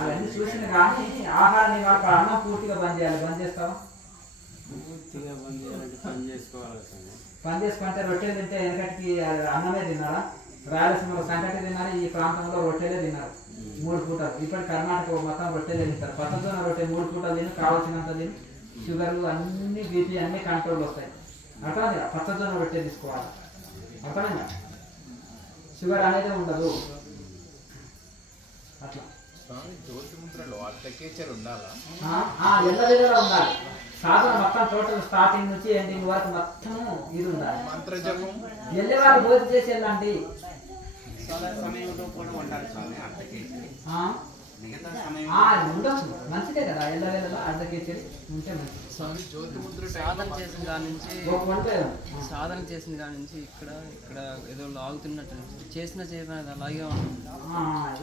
అవన్నీ చూసిన కానీ ఆహార నివారణ అన్నం పూర్తిగా బంద్ చేయాలి. బంద్ చేస్తావా? పూర్తిగా బంద్ చేయాలంటే పని చేసుకోవాలి. పని చేసుకుంటే రొట్టెలు తింటే వెనకటికి అన్నమే తిన్నారా? రాయలసీమలో సంకటి తిన్నారు, ఈ ప్రాంతంలో రొట్టెలే తిన్నారు 3 పూటలు. ఇప్పటి కర్ణాటక మొత్తం రొట్టెలే తింటారు. పచ్చజొన్న రొట్టె 3 పూటలు తిని కావాల్సినంత తిని షుగర్లు అన్ని బీపీ అన్ని కంట్రోల్ వస్తాయి. అర్థమైంది? పచ్చజొన్న రొట్టె తీసుకోవాలి. అర్థమైందా? షుగర్ అనేది ఉండదు. అట్లా ఎల్లవేళలా ఉండాలి. సాధన మొత్తం టోటల్ స్టార్టింగ్ నుంచి ఎండింగ్ వరకు మొత్తం ఇది ఉండాలి. వెళ్ళే వాళ్ళు భోజనం చేసి వెళ్ళండి. ఉండొచ్చు, మంచిదే కదా. ఎల్లవేళలా అర్ధకేచరి ఉంటే మంచిది. సాధన చేసిన కాడి నుంచి ఇక్కడ ఏదో లాగుతున్నట్టు చేసిన చేయమనేది అలాగే ఉంటుంది.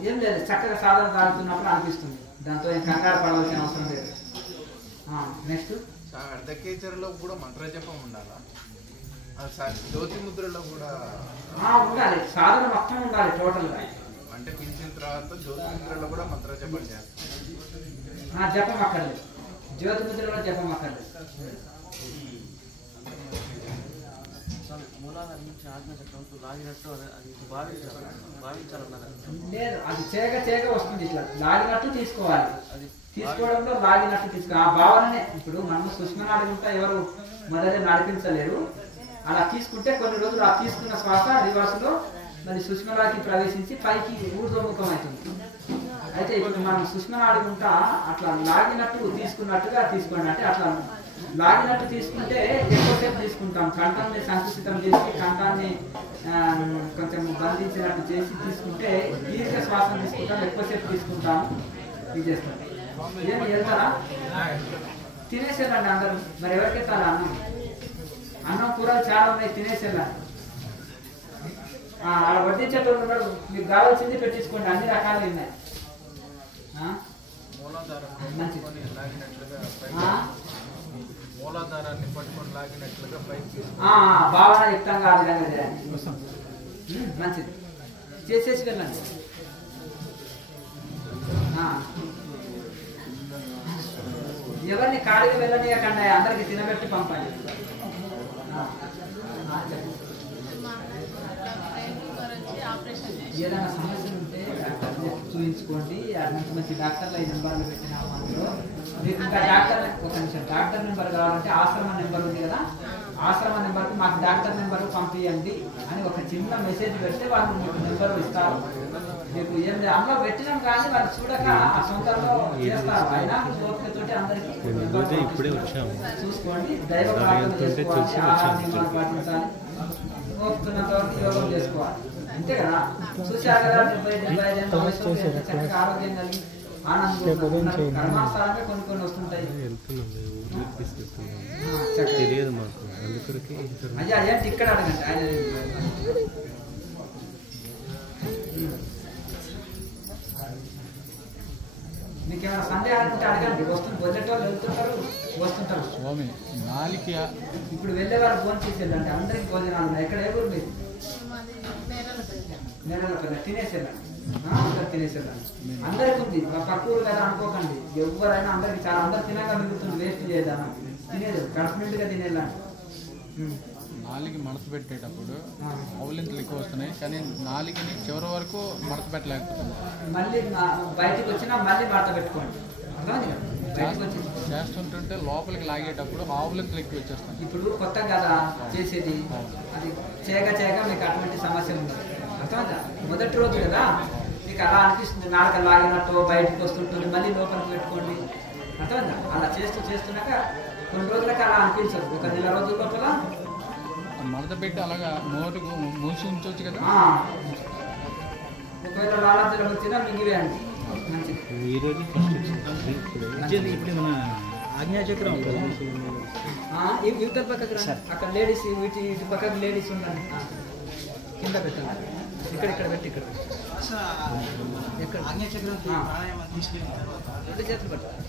ఏం లేదు, చక్కగా సాధన సాగుతున్నప్పుడు అనిపిస్తుంది. దాంతో ఏం కంగారు పడవలసిన అవసరం లేదు. నెక్స్ట్ అర్ధకేచరిలో కూడా మంత్ర జపం ఉండాలా? జ్యోతి ముద్రలో కూడా ఉండాలి. సాధన మొత్తం ఉండాలి టోటల్ గా. అంటే పిలిచిన తర్వాత జ్యోతి ముద్రలో కూడా మంత్ర జపం చేస్తారు. జపం అక్కర్లేదు. జ్యోతి ముద్రలో జపం అక్కర్లేదు. లేదు, అది చేయక వస్తుంది. ఇట్లా లాగినట్టు తీసుకోవాలి. అది తీసుకోవడంలో లాగినట్టు తీసుకో. ఆ భావననే ఇప్పుడు మనం సుష్మనాడి ఉంటా ఎవరు మొదలే నడిపించలేరు. అలా తీసుకుంటే కొన్ని రోజులు ఆ తీసుకున్న శ్వాస రివర్స్లో మరి సుష్మనాడికి ప్రవేశించి పైకి ఊర్ధ్వముఖం అవుతుంది. అయితే ఇప్పుడు మనం సుష్మనాడి ఉంటా అట్లా లాగినట్టు తీసుకున్నట్టుగా తీసుకోండి. అంటే అట్లా లాగినట్టు తీసుకుంటే ఎక్కువసేపు తీసుకుంటాం. కంఠాన్ని సంకుచితం చేసి కంఠాన్ని కొంచెం బంధించినట్టు చేసి తీసుకుంటే దీర్ఘ శ్వాసం తీసుకుంటాం, ఎక్కువసేపు తీసుకుంటాం. ఇది చేస్తాం. ఏమి వెళ్తారా? తినేసేళ్ళండి అందరూ. మరి ఎవరికి ఎత్తాలి అన్నం కూరలు చాలా ఉన్నాయి, తినేసేళ్ళండి. అలా వడ్డించేటోళ్ళు ఉన్నాడు, మీకు కావాల్సింది పెట్టించుకోండి. అన్ని రకాలు ఉన్నాయి. మంచిది. మూలాధారాన్ని పట్టుకొని లాగినట్లుగా భావన యుక్తంగా ఆ విధంగా చేయాలి. మంచిది. చేసేసి వెళ్ళండి. ఎవరిని ఖాళీగా వెళ్ళనీయకండి, అందరికి తినబెట్టి పంపండి. ఏదైనా సమస్యలు ఉంటే డాక్టర్ని చూపించుకోండి. మంచి డాక్టర్లు ఈ నెంబర్లు పెట్టిన అందులో మీకు ఇంకా డాక్టర్ ఒక నిమిషం డాక్టర్ నెంబర్ కావాలంటే ఆశ్రమ నెంబర్ ఉంది కదా, ఆశ్రమ నెంబర్కి మాకు డాక్టర్ నెంబర్ పంపించండి అని ఒక చిన్న మెసేజ్ పెడితే వాళ్ళు మీకు నెంబర్ ఇస్తారు. మీకు ఏం అందులో పెట్టినాం కానీ వాళ్ళు చూడక ఆ సొంతంలో చేస్తారు. అయినా ఓపికతోటి అందరికీ చూసుకోండి. దైవ ప్రార్థన చేసుకోవాలి, ఆహార నియమాలు పాటించాలి, ఓపుతున్నంత వరకు యోగం చేసుకోవాలి. అంతే కదా. చూశారు కదా, 70-75 వయసు చక్కగా ఆరోగ్యం కలిగి ఆనందంగా కర్మానుసారంగా కొన్ని వస్తుంటాయి. అయ్యా ఏంటి ఇక్కడ అడగండి. ఆయన మీకు ఏమైనా సందేహాలు ఉంటే అడగండి. వెళ్ళేటోళ్ళు వెళ్తుంటారు, వస్తుంటారు. ఇప్పుడు వెళ్ళేవారు భోజనం చేసి వెళ్ళండి. అందరికి భోజనాలు ఉన్నాయి. ఎక్కడ ఏ ఊరు లేదు, నేరలపల్లి. తినేసేళ్ళండి, అందరు తినేసేళ్ళండి. అందరికి ఉంది. పక్క ఊరు కదా అనుకోకండి. ఎవరైనా అందరికి చాలా అందరు తినగా మిగులుతుంది. వేస్ట్ చేద్దాం తినేది కడుపు నిండుగా తినేళ్ళండి. నాలుగు మడత పెట్టేటప్పుడు ఆవులింతలు ఎక్కువ వస్తున్నాయి, కానీ నాలుగుని చివరి వరకు మడత పెట్టలేకపోతున్నాం. మళ్ళీ బయటకు వచ్చినా మళ్ళీ మడత పెట్టుకోండి. చేస్తుంటుంటే లోపలికి లాగేటప్పుడు ఆవులింతలు ఎక్కువ వచ్చేస్తాయి. ఇప్పుడు కొత్త కదా చేసేది, అది చేయగా మీకు అటువంటి సమస్య ఉంది. అర్థమైందా? మొదటి రోజు కదా మీకు అలా అనిపిస్తుంది, నాలుక లాగినట్టు బయటకు వస్తుంటుంది, మళ్ళీ లోపలికి పెట్టుకోండి. అర్థమైందా? అలా చేస్తున్నాక కొన్ని రోజులకి అలా అనిపించదు. ఒక నెల రోజుల లోపల మడత పెట్టి అలాగా నోటుకు మూసి ఉంచవచ్చు కదా. ఒకవేళ లాలాజలం వచ్చినా మిగివేయండి. మంచిది. ఆజ్ఞాచక్రం యువత పక్కకు రండి. అక్కడ లేడీస్ ఇటు పక్కకు లేడీస్ ఉండండి. కింద పెట్టండి. ఇక్కడ పెట్టి ఇక్కడ ఎక్కడ ఆజ్ఞాచక్రం తీసుకెళ్ళిన తర్వాత 2 చేతులు పట్టాలి.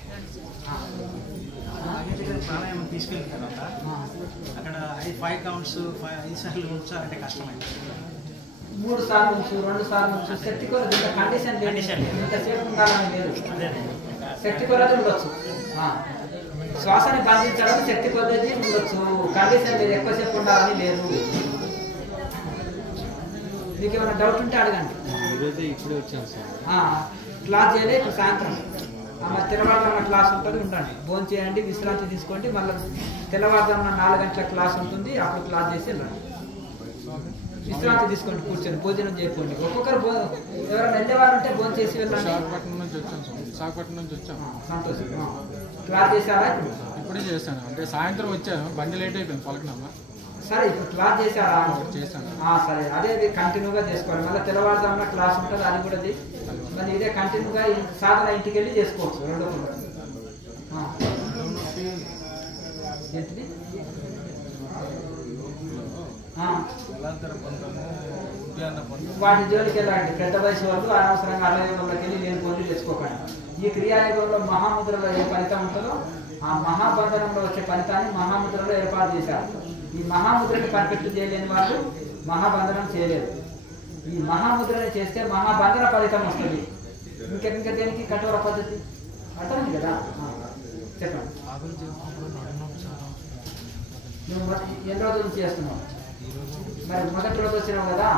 ఆజ్ఞాచక్రం ప్రాణాయామం తీసుకెళ్ళిన తర్వాత అక్కడ 5 కౌంట్స్ 5 సార్లు ఉంచాలంటే కష్టమైంది. 3 సార్లు ఉంచు, 2 సార్లు ఉంచు. శక్తి కొలది కండిషన్ లేదు, ఇంతసేపు ఉండాలని లేదు. శక్తి కొలది ఉండొచ్చు. శ్వాసని బంధించడం శక్తి కొలది ఉండొచ్చు, కండిషన్ లేదు, ఎక్కువసేపు ఉండాలని లేదు. మీకు ఏమైనా డౌట్ ఉంటే అడగండి. ఇప్పుడే వచ్చాను సార్. క్లాస్ చేయలే, ఇప్పుడు సాయంత్రం తెల్లవారుజామున క్లాస్ ఉంటుంది, ఉండండి. భోజనం చేయండి, విశ్రాంతి తీసుకోండి. మళ్ళీ తెల్లవారుజామున 4 గంటల క్లాస్ ఉంటుంది, అప్పుడు క్లాస్ చేసి వెళ్ళండి. విశ్రాంతి తీసుకోండి, కూర్చొని భోజనం చేయకండి. ఒక్కొక్కరు ఎవరైనా వెళ్ళేవారు ఉంటే భోజనం చేసి వెళ్ళండి. విశాఖపట్నం నుంచి వచ్చాను, విశాఖపట్నం నుంచి వచ్చాను. సంతోషం. క్లాస్ చేశారా? ఇప్పుడే చేశాను, అంటే సాయంత్రం వచ్చాను, బండి లేట్ అయిపోయింది పలకనమ్మా. సరే, ఇప్పుడు క్లాస్ చేశారా? చేశాను. సరే, అదే కంటిన్యూగా చేసుకోవాలి. మళ్ళీ తెల్లవారుజామున క్లాస్ ఉంటుంది, అది కూడా మళ్ళీ ఇదే కంటిన్యూగా సాధన ఇంటికి వెళ్ళి చేసుకోవచ్చు. రెండో ఏంటిది? వాటి జోలికి వెళ్ళండి. పెద్ద వయసు వాళ్ళు అనవసరంగా అలయోగంలోకి వెళ్ళి లేని పనులు తెచ్చుకోకండి. ఈ క్రియాయోగంలో మహాముద్రలో ఏ ఫలితం ఉంటుందో ఆ మహాబంధనంలో వచ్చే ఫలితాన్ని మహాముద్రలో ఏర్పాటు చేశారు. ఈ మహాముద్రని పర్ఫెక్ట్ చేయలేని వాళ్ళు మహాబంధనం చేయలేరు. ఈ మహాముద్రని చేస్తే మహాబంధన ఫలితం వస్తుంది. ఇంకా దేనికి కఠోర పద్ధతి అర్థమైంది కదా? చెప్పండి. నువ్వు ఎన్ని రోజుల నుంచి చేస్తున్నావు? మరి మొదటి రోజు వచ్చినావు కదా,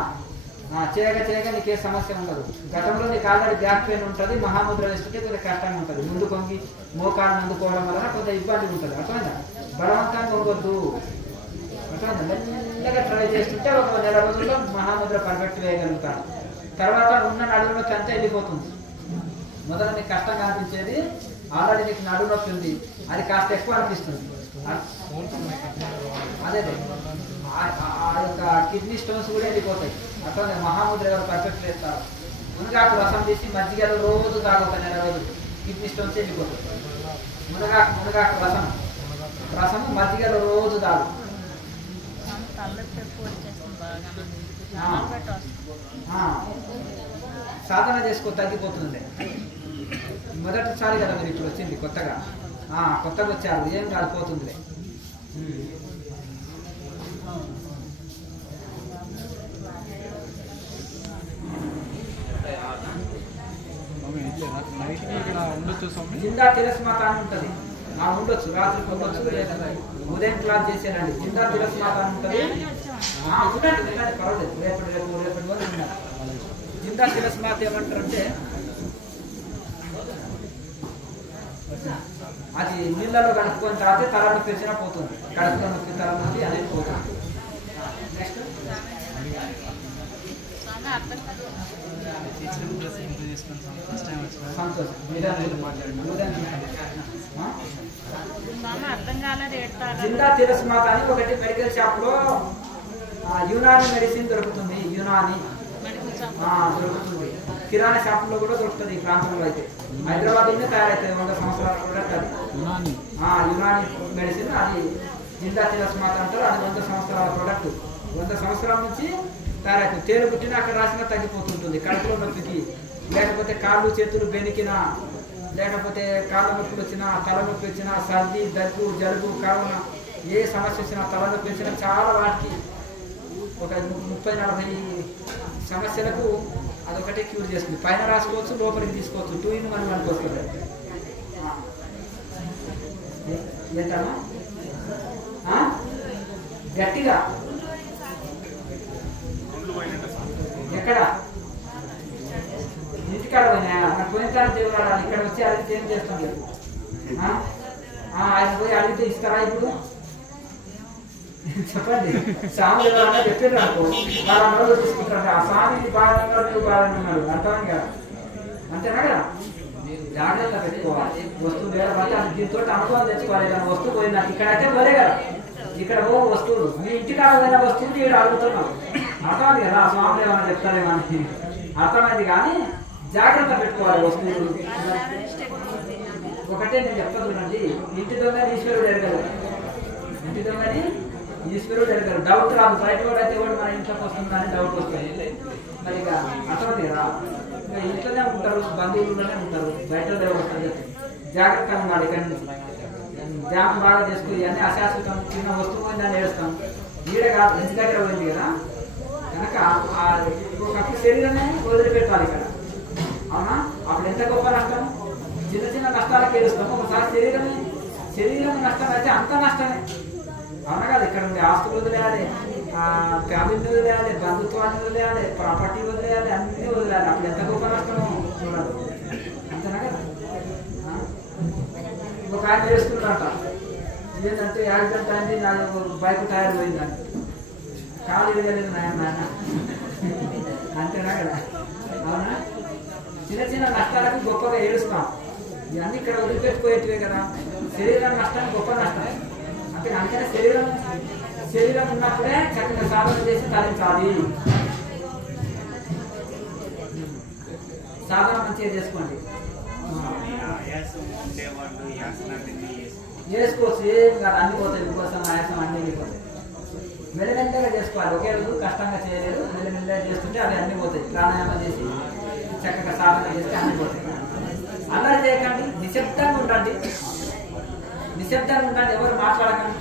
చేయగా నీకే సమస్య ఉండదు. గతంలో నీకు ఆల్రెడీ బ్యాక్ పెయిన్ ఉంటుంది, మహాముద్ర వేస్తుంటే కొంచెం కష్టంగా ఉంటుంది. ముందు కొంగి మోకాళ్ళు అందుకోవడం వలన కొంత ఇబ్బంది ఉంటుంది. అర్థమైందా? బలవంతంగా ఉండొద్దు. అర్థమైందా? మెల్లగా ట్రై చేస్తుంటే ఒక 1 నెల రోజుల్లో మహాముద్ర పర్ఫెక్ట్ వేయగలుగుతాను. తర్వాత ఉన్న నడువులోకి అంతా వెళ్ళిపోతుంది. మొదట నీకు కష్టంగా అనిపించేది, ఆల్రెడీ నీకు నడువు నొప్పి ఉంది, అది కాస్త ఎక్కువ అనిపిస్తుంది. అదే ఆ యొక్క కిడ్నీ స్టోన్స్ కూడా వెళ్ళిపోతాయి. అట్లా మహాముద్ర ఎవరు పర్ఫెక్ట్ చేస్తారు. మునగాకు రసం తీసి మజ్జిగలో రోజు తాగు, ఒక 1 నెల రోజులు కిడ్నీ స్టోన్స్ వెళ్ళిపోతాయి. మునగాకు రసము మజ్జిగలో రోజు తాగు. సాధన చేసుకో, తగ్గిపోతుంది. మొదటిసారి కదా మీరు ఇప్పుడు వచ్చింది, కొత్తగా వచ్చారు, ఏం కాలిపోతుంది. జిందా తిరస్మాత అని ఉంటుంది, ఉండొచ్చు, రాత్రికి ఉండొచ్చు, ఉదయం క్లాస్ చేసేనండి. జిందా తిరస్మాత అని ఉంటుంది. ఉండండి, పర్వాలేదు, రేపటి వరకు ఉన్నారు. జిందా తిరస్మాత ఏమంటారంటే అది నీళ్ళలో కలుపుకొని తాగితే తలనొప్పి వచ్చినా పోతుంది. కడుపులో నొప్పి, తలనొప్పి అనేది పోతుంది. నెక్స్ట్ సంతోషం. జిందా తిరస్మాత అని ఒకటి మెడికల్ షాప్ లో యునాని మెడిసిన్ దొరుకుతుంది. యునాని దొరుకుతుంది, కిరాణా షాపుల్లో కూడా దొరుకుతుంది. ఈ ప్రాంతంలో అయితే హైదరాబాద్ లోనే తయారవుతుంది. 100 సంవత్సరాల ప్రోడక్ట్ అది. యునాని మెడిసిన్, అది జిందా తిరస్మాత అంటారు. అది 100 సంవత్సరాల ప్రోడక్ట్. 100 సంవత్సరాల నుంచి తయారవుతుంది. తేలు పుట్టినా అక్కడ రాసినా తగ్గిపోతుంటుంది. కడుపులో నొప్పికి, లేకపోతే కాళ్ళు చేతులు బెనికినా, లేకపోతే కాళ్ళ నొప్పులు వచ్చినా, తలనొప్పి వచ్చినా, సర్ది, దగ్గు, జలుబు, కరోనా, ఏ సమస్య వచ్చినా, తలనొప్పి వచ్చినా, చాలా వాటికి ఒక 30-40 సమస్యలకు అదొకటే క్యూర్ చేస్తుంది. పైన రాసుకోవచ్చు, లోపలికి తీసుకోవచ్చు. 2 in 1 మనకు వస్తుంది. ఏంటమ్మా గట్టిగా ఎక్కడ ఇంటికాడ పోయినా నాకు పోయిన తర్వాత దేవుడు ఆడాలి. ఇక్కడ వచ్చి అడిగితే ఏం చేస్తాం చెప్పు? ఆయన పోయి అడిగితే ఇస్తారా? ఇప్పుడు చెప్పండి. స్వామి ఎవరన్నా చెప్పారు అనుకో, వాళ్ళ రోజు తీసుకుంటారు. ఆ స్వామి బాగా నువ్వు బాగా ఉన్నాడు, అర్థం కదా? అంతేనా కదా? జాగ్రత్త పెట్టుకోవాలి. వస్తువు వేరే అది దీంతో అనుభవం తెచ్చుకోవాలి. ఏదైనా వస్తువు పోయినా ఇక్కడైతే పోలే కదా, ఇక్కడ వస్తువులు మీ ఇంటికాడ పోయిన వస్తువులు ఇక్కడ అడుగుతున్నావు. అర్థమైంది కదా? స్వామి ఏమన్నా చెప్తారేమని అర్థమైంది. కానీ జాగ్రత్త పెట్టుకోవాలి వస్తువులు. ఒకటే నేను చెప్తా చూడండి, ఇంటి దొంగని ఈశ్వరుడు ఎరగదు. ఇంటి దొంగని ఈశ్వరుడు ఎరగదు. డౌట్ రాదు. బయట కూడా అయితే కూడా మన ఇంట్లోకి వస్తుందని డౌట్ వస్తుంది. మరి ఇక అర్థమైంది కదా? ఇంకా ఇంట్లోనే ఉంటారు, బంధువుల్లోనే ఉంటారు, బయట వస్తుంది. జాగ్రత్తగా ఉండాలి. ఇక్కడి నుంచి జామ్ బాగా చేసుకుని ఇవన్నీ అశాశ్వతం. చిన్న వస్తువు పోయిందని ఏడుస్తాం. ఈడ కాదు, ఇంటి దగ్గర పోయింది కదా, కనుక ఒకప్పుడు శరీరమే వదిలిపెట్టాలి ఇక్కడ. అవునా? అప్పుడు ఎంత గొప్ప నష్టం. చిన్న చిన్న నష్టాలకు ఏడుస్తాము, ఒకసారి శరీరం నష్టం అయితే అంత నష్టమే. అవునా కదా? ఇక్కడ ఉండే ఆస్తులు వదిలేయాలి, ఫ్యామిలీ వదిలేయాలి, బంధుత్వాన్ని వదిలేయాలి, ప్రాపర్టీ వదిలేయాలి, అన్నీ వదిలేయాలి. అప్పుడు ఎంత గొప్ప నష్టమో చూడాలి. అంతేనా కదా? ఒక ఆయన వేసుకున్నారట, ఏంటంటే యాక్సిడెంట్ అయింది, నాకు బైక్ టైర్ పోయిందండి, కాలు ఇరగలేదు నాయన. అంతేనా కదా? అవునా? చిన్న చిన్న నష్టాలకు గొప్పగా ఏడుస్తాం. ఇవన్నీ ఇక్కడ వదిలిపెట్టుకోయేటివే కదా. శరీరం నష్టం గొప్ప నష్టం. అందుకనే శరీరం ఉన్నప్పుడే చక్కగా సాధన చేసి తరించాలి. సాధన మంచిగా చేసుకోండి. చేసుకోవచ్చు, ఏం కాదు, అన్ని పోతాయి. మీకోసం ఆయాసం అన్ని పోతాయి. మెల్లమెల్లగా చేసుకోవాలి. ఒకే రోజు కష్టంగా చేయలేదు, మెల్లమెల్లగా చేస్తుంటే అవి అన్ని పోతాయి. ప్రాణాయామం చేసి చక్కగా సాధన చేస్తే అన్ని పోతాయి. అల్లరి చేయకండి, నిశ్శబ్దంగా ఉండండి. ఎవరు మాట్లాడకండి.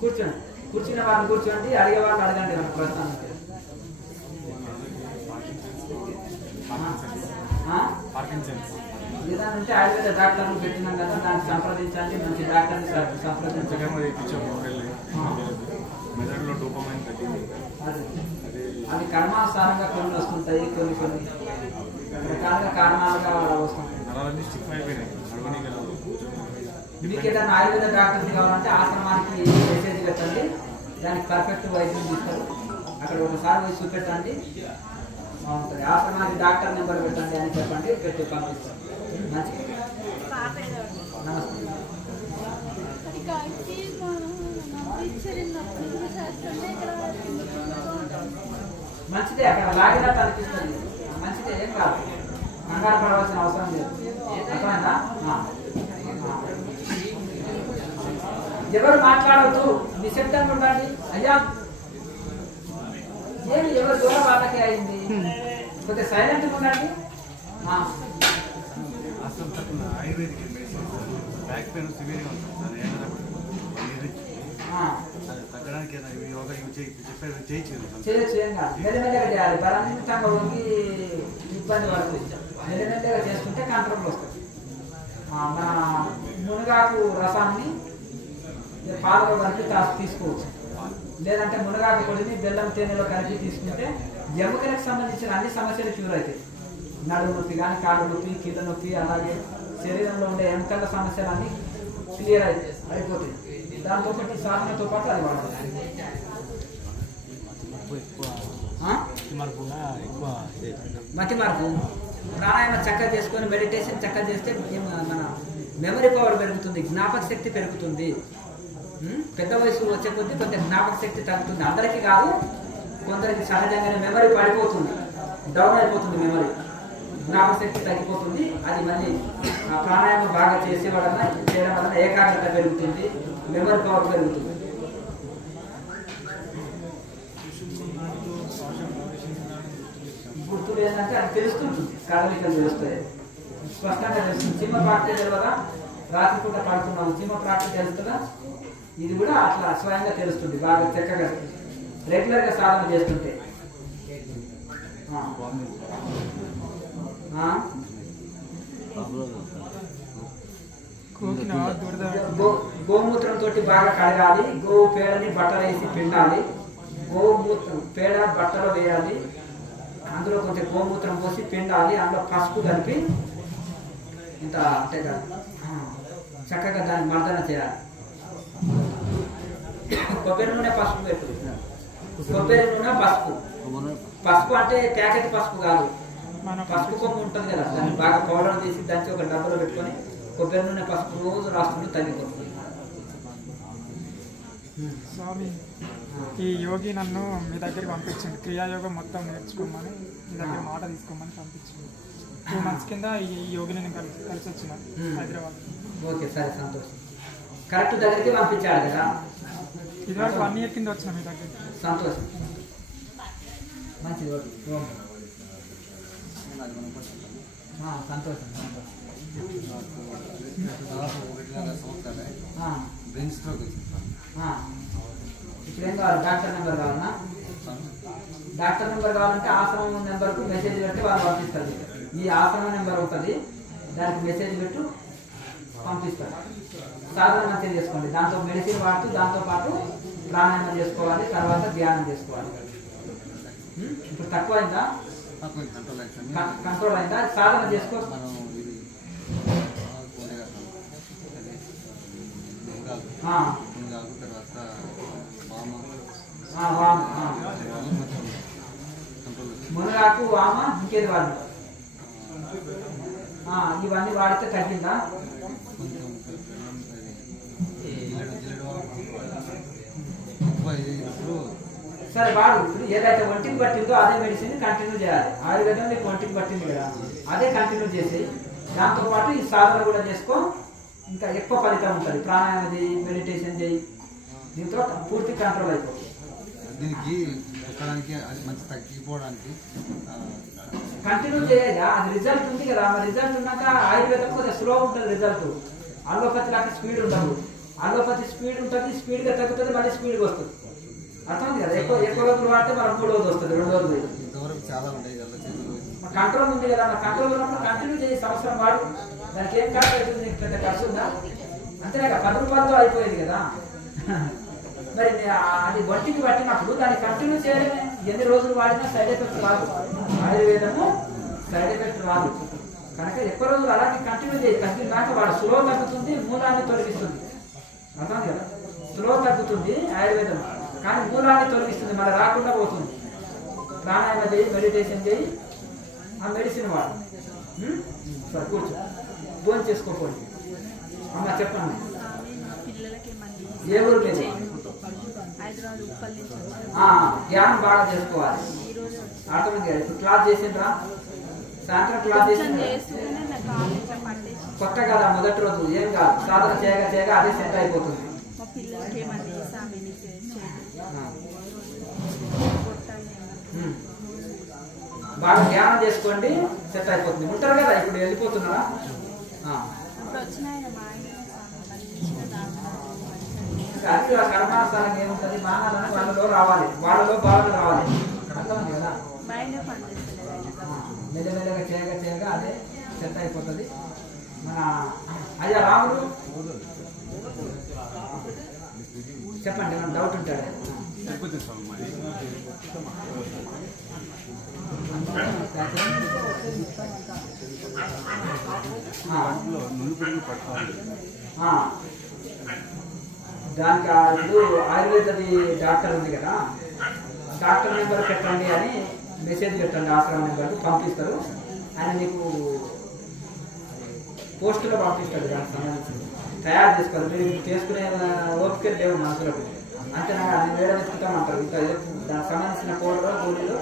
కూర్చోండి, కూర్చున్న వాళ్ళని కూర్చోండి, అడిగే వాళ్ళని అడగండి. ప్రస్తుతానికి ఏదంటే ఆయుర్వేద డాక్టర్లు పెట్టినాం కదా, దాన్ని సంప్రదించండి. మంచి డాక్టర్ని సంప్రదించండి. అది కర్మానుసారంగా కొన్ని వస్తుంటాయి, కొన్ని రకాలుగా కారణాలుగా వస్తుంటాయి. మీకు ఏదైనా ఆయుర్వేద డాక్టర్ని కావాలంటే ఆశ్రమానికి మెసేజ్ పెట్టండి, దానికి పర్ఫెక్ట్ వైద్యం తీస్తారు. అక్కడ ఒకసారి పోయి చూపెట్టండి, బాగుంటుంది. ఆశ్రమానికి డాక్టర్ నెంబర్ పెట్టండి అని చెప్పండి, పెట్టి పంపిస్తాం. మంచిది. నమస్తే. మంచిదే, అక్కడ లాగినట్టు అనిపిస్తుంది. మంచిదే, ఏం కాదు, కంగారు పడవలసిన అవసరం లేదు. అర్థమైందా? ఎవరు మాట్లాడవద్దు, నిశ్శబ్దంగా ఉండండి. అయ్యా ఏమి ఎవరు దూరం వాళ్ళకే అయింది, కొద్దిగా సైలెంట్గా ఉండండి. చేయొచ్చు, ఏం కాదు. మెల్లమెల్లగా చేయాలి, బలవంతంగా ఉండి ఇబ్బంది పడుతుంది. మెల్లమెల్లగా చేసుకుంటే కంట్రోల్ వస్తుంది. మన మునగాకు రసాన్ని పాలలో కలిపి తీసుకోవచ్చు. లేదంటే మునగాకు పొడిని బెల్లం తేనెలో కలిపి తీసుకుంటే ఎముకలకు సంబంధించిన అన్ని సమస్యలు క్యూర్ అవుతాయి. నడుము నొప్పి కానీ, కాళ్ళు నొప్పి, కీళ్ళ నొప్పి, అలాగే శరీరంలో ఉండే ఎముకల సమస్యలన్నీ క్లియర్ అయిపోతాయి. దాంతో పాటు సాధనతో పాటు అది వాడాలి. మతి మార్పు ప్రాణాయామం చక్కగా చేసుకొని మెడిటేషన్ చక్కగా చేస్తే మన మెమరీ పవర్ పెరుగుతుంది, జ్ఞాపక శక్తి పెరుగుతుంది. పెద్ద వయసు వచ్చే కొద్దీ కొంత జ్ఞాపక శక్తి తగ్గుతుంది. అందరికీ కాదు, కొందరికి సహజంగానే మెమరీ పడిపోతుంది, డౌన్ అయిపోతుంది. మెమరీ జ్ఞాపక శక్తి తగ్గిపోతుంది. అది మళ్ళీ ప్రాణాయామం బాగా చేయడం వలన ఏకాగ్రత పెరుగుతుంది, మెమరీ పవర్ పెరుగుతుంది. గుర్తులు ఏంటంటే అది తెలుస్తుంటుంది, కదలికలు తెలుస్తాయి, స్పష్టంగా తెలుస్తుంది. చీమ ప్రాక్టీ తెలియదా, రాత్రిపూట పడుతున్నాము, చీమ ప్రాక్టీ తెలుస్తుందా, ఇది కూడా అట్లా స్వయంగా తెలుస్తుంది. బాగా చక్కగా రెగ్యులర్గా సాధన చేస్తుంటే. గోమూత్రంతో బాగా కడగాలి. గోవు పేడని బట్టలు వేసి పిండాలి. గోమూత్రం పేడ బట్టలు వేయాలి, అందులో కొంచెం గోమూత్రం పోసి పిండాలి. అందులో పసుపు కలిపి ఇంత అంటే చక్కగా దాన్ని మర్దన చేయాలి. కొబ్బరి నూనె పసుపు పెట్టు, కొబ్బరి నూనె పసుపు అంటే ప్యాకెట్ పసుపు కాదు, పసుపు కొమ్ము ఉంటుంది కదా, దాన్ని బాగా పౌడర్ తీసి దానికి ఒక డబ్బులో పెట్టుకొని కొబ్బరి నూనె పసుపు రోజు రాస్తుంటే తగ్గిపోతుంది. స్వామి, ఈ యోగి నన్ను మీ దగ్గరికి పంపించింది, క్రియాయోగం మొత్తం నేర్చుకోమని మీ దగ్గర మాట తీసుకోమని పంపించింది. 2 months కింద ఈ యోగిని నేను కలిసి వచ్చిన హైదరాబాద్. ఓకే, సరే, సంతోషం. కరెక్ట్ దగ్గరికి పంపించాడు కదా. ఇదివరకు 1 year కింద వచ్చిన మీ దగ్గర. సంతోషం, మంచిది. సంతోషం. బ్రెయిన్ స్ట్రోక్ వచ్చింది. ఇప్పుడు ఏం కావాలి? డాక్టర్ నెంబర్ కావాలన్నా? డాక్టర్ నెంబర్ కావాలంటే ఆశ్రమం నెంబర్కు మెసేజ్ పెట్టి వాళ్ళు పంపిస్తారు. ఈ ఆశ్రమం నెంబర్ ఉంటుంది, దానికి మెసేజ్ పెట్టు పంపిస్తారు. సాధన మంచిగా చేసుకోండి. దాంతో మెడిసిన్ వాడుతూ దాంతోపాటు ప్రాణాయామం చేసుకోవాలి, తర్వాత ధ్యానం చేసుకోవాలి. ఇప్పుడు తక్కువైందా? కంట్రోల్ అయిందా? సాధన చేసుకో. మునగాకు, వామ, ఇంకేది వాడు? ఇవన్నీ వాడితే తగ్గిందా? సరే వాడు. ఇప్పుడు ఏదైతే ఒంటికి పట్టిందో అదే మెడిసిన్ కంటిన్యూ చేయాలి. ఆయుర్వేదం నీకు ఒంటికి పట్టింది కదా, అదే కంటిన్యూ చేసి దాంతోపాటు ఈ సాధన కూడా చేసుకో. ఇంకా ఎక్కువ ఫలితం ఉంటుంది. ప్రాణాయామం చేయి, మెడిటేషన్ చేయి, దీంతో పూర్తి కంట్రోల్ అయిపోతుంది. దీనికి ఎక్కడానికి అది మంచి తగ్గిపోవడానికి కంటిన్యూ చేయాలి. అది రిజల్ట్ ఉంది కదా, మరి రిజల్ట్ ఉన్నాక ఆయుర్వేదం కొద్దిగా స్లో ఉంటుంది రిజల్ట్. అలోపతి లాంటి స్పీడ్ ఉండదు. అలోపతి స్పీడ్ ఉంటుంది, స్పీడ్గా తగ్గుతుంది, మళ్ళీ స్పీడ్గా వస్తుంది. అర్థమైంది కదా? ఎక్కువ రోజులు వాడితే మన 3 రోజులు వస్తుంది, 2 రోజులు. చాలా ఉంటాయి కంట్రోల్ ఉంది కదా, కంట్రోల్ ఉన్నప్పుడు కంటిన్యూ చేసి సంవత్సరం వాడు. దానికి ఏం ఖర్చు అవుతుంది? నీకు పెద్ద ఖర్చు ఉందా? అంతేనా? 10 రూపాయలతో అయిపోయింది కదా. మరి అది ఒంటికి పట్టినప్పుడు దాన్ని కంటిన్యూ చేయడమే. ఎన్ని రోజులు వాడినా సైడ్ ఎఫెక్ట్ రాదు. ఆయుర్వేదము సైడ్ ఎఫెక్ట్ రాదు కనుక ఎక్కువ రోజులు అలాగే కంటిన్యూ చేయి. తగ్గినాక వాడు స్లో తగ్గుతుంది, మూలాన్ని తొలగిస్తుంది. అర్థం కదా? స్లో తగ్గుతుంది ఆయుర్వేదం, కానీ మూలాన్ని తొలగిస్తుంది, మళ్ళీ రాకుండా పోతుంది. ప్రాణాయామ చేయి, మెడిటేషన్ చేయి, ఆ మెడిసిన్ వాడు. సరే కూర్చో, ఫోన్ చేసుకోపోండి. అమ్మ చెప్పండి. ఏ ఊరు లేదు? ధ్యానం బాగా చేసుకోవాలి. అర్థమైంది. ఇప్పుడు క్లాస్ చేసిండ్రా? సాయంత్రం క్లాస్ చేసిండ్రా? కొత్త కదా, మొదటి రోజు ఏం కాదు. సాధన చేయగా చేయగా అదే సెట్ అయిపోతుంది. బాగా ధ్యానం చేసుకోండి, సెట్ అయిపోతుంది. ఉంటారు కదా, ఇప్పుడు వెళ్ళిపోతున్నారా? అది ఆ కర్మానుసారం ఏముంటుంది, మానాలని వాళ్ళలో రావాలి, వాళ్ళలో బాగా రావాలి. అర్థమైంది కదా? మెల్లమెల్లగా చేయగా చేయగా అదే సెట్ అయిపోతుంది. మన అయ్యా రాముడు చెప్పండి, మన డౌట్ ఉంటాడు. దానికి ఇప్పుడు ఆయుర్వేదది డాక్టర్ ఉంది కదా, డాక్టర్ నెంబర్ పెట్టండి అని మెసేజ్ పెట్టండి. ఆశ్రమం నెంబర్ పంపిస్తారు. ఆయన మీకు పోస్టులో పంపిస్తాడు. దానికి సంబంధించి తయారు చేసుకోవాలి. మీరు చేసుకునే ఓపిక లేవు మనసులకు. అంతేనా? అది వేరే వెతుకుతామంటారు. ఇంకా దానికి సంబంధించిన పౌడర్, గోళీలు,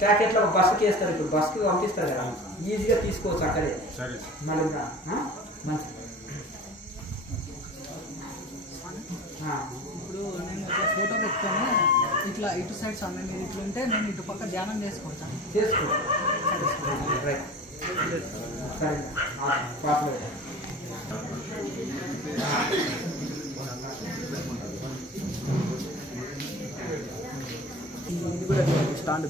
ప్యాకెట్లో బస్సుకి వేస్తారు. ఇప్పుడు బస్సుకి పంపిస్తారు కదా, ఈజీగా తీసుకోవచ్చు అక్కడే. మళ్ళీ ఇంకా మంచి ఇప్పుడు నేను ఇట్లా ఫోటో పెట్టుకొని ఇట్లా ఇటు సైడ్ సమయం మీద ఇట్లా ఉంటే నేను ఇటు పక్క ధ్యానం చేసుకోవచ్చు. చేసుకో. రైట్, సరే. ఇది కూడా స్టాండ్